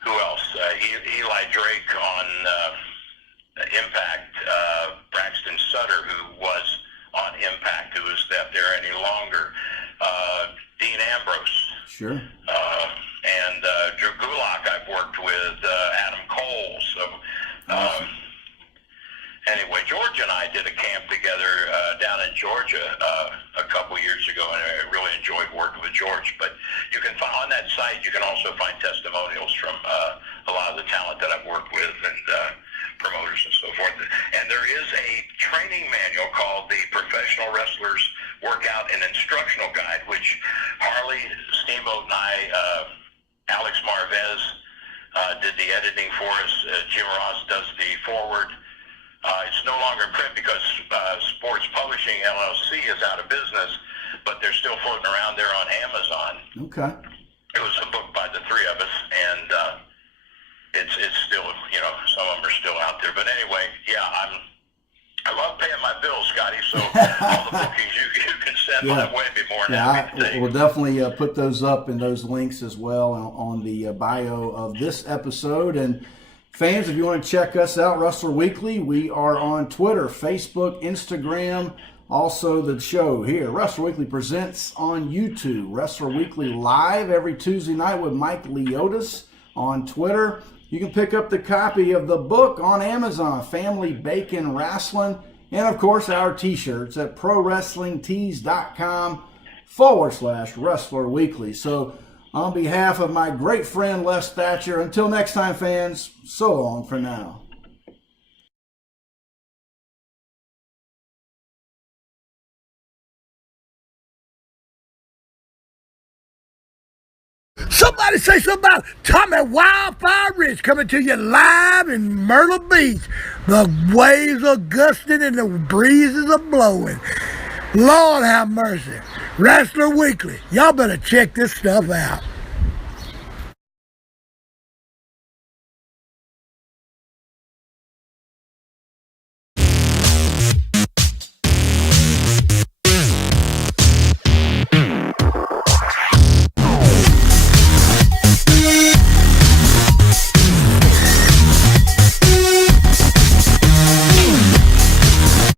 Who else? Eli Drake on Impact. Braxton Sutter, who was on Impact, who is not there any longer. Dean Ambrose. Sure. And Drew Gulak I've worked with. Adam Cole. So anyway, George and I did a camp together down in Georgia a couple years ago, and I really enjoyed working with George. But you can find on that site, you can also find testimonials from a lot of the talent that I've worked with and promoters and so forth. And there is a training manual called the Professional Wrestlers Workout and Instructional Guide, which Harley Steamboat and I, Alex Marvez, did the editing for us. Jim Ross does the forward. It's no longer in print because Sports Publishing LLC is out of business, but they're still floating around there on Amazon. Okay. It was a book by the three of us, and it's still, you know, some of them are still out there. But anyway, yeah, I love paying my bills, Scotty, so all the bookings you can send my way would be more than happy to take. We'll definitely put those up and those links as well on the bio of this episode. And fans, if you want to check us out, Wrestler Weekly, we are on Twitter, Facebook, Instagram, also the show here, Wrestler Weekly Presents on YouTube, Wrestler Weekly Live every Tuesday night with Mike Leotis on Twitter. You can pick up the copy of the book on Amazon, Family Bacon Wrestling, and of course our t-shirts at prowrestlingtees.com/Wrestler Weekly. So on behalf of my great friend Les Thatcher, until next time, fans, so long for now. Somebody say something about Tommy Wildfire Rich coming to you live in Myrtle Beach. The waves are gusting and the breezes are blowing. Lord have mercy. Wrestler Weekly, y'all better check this stuff out.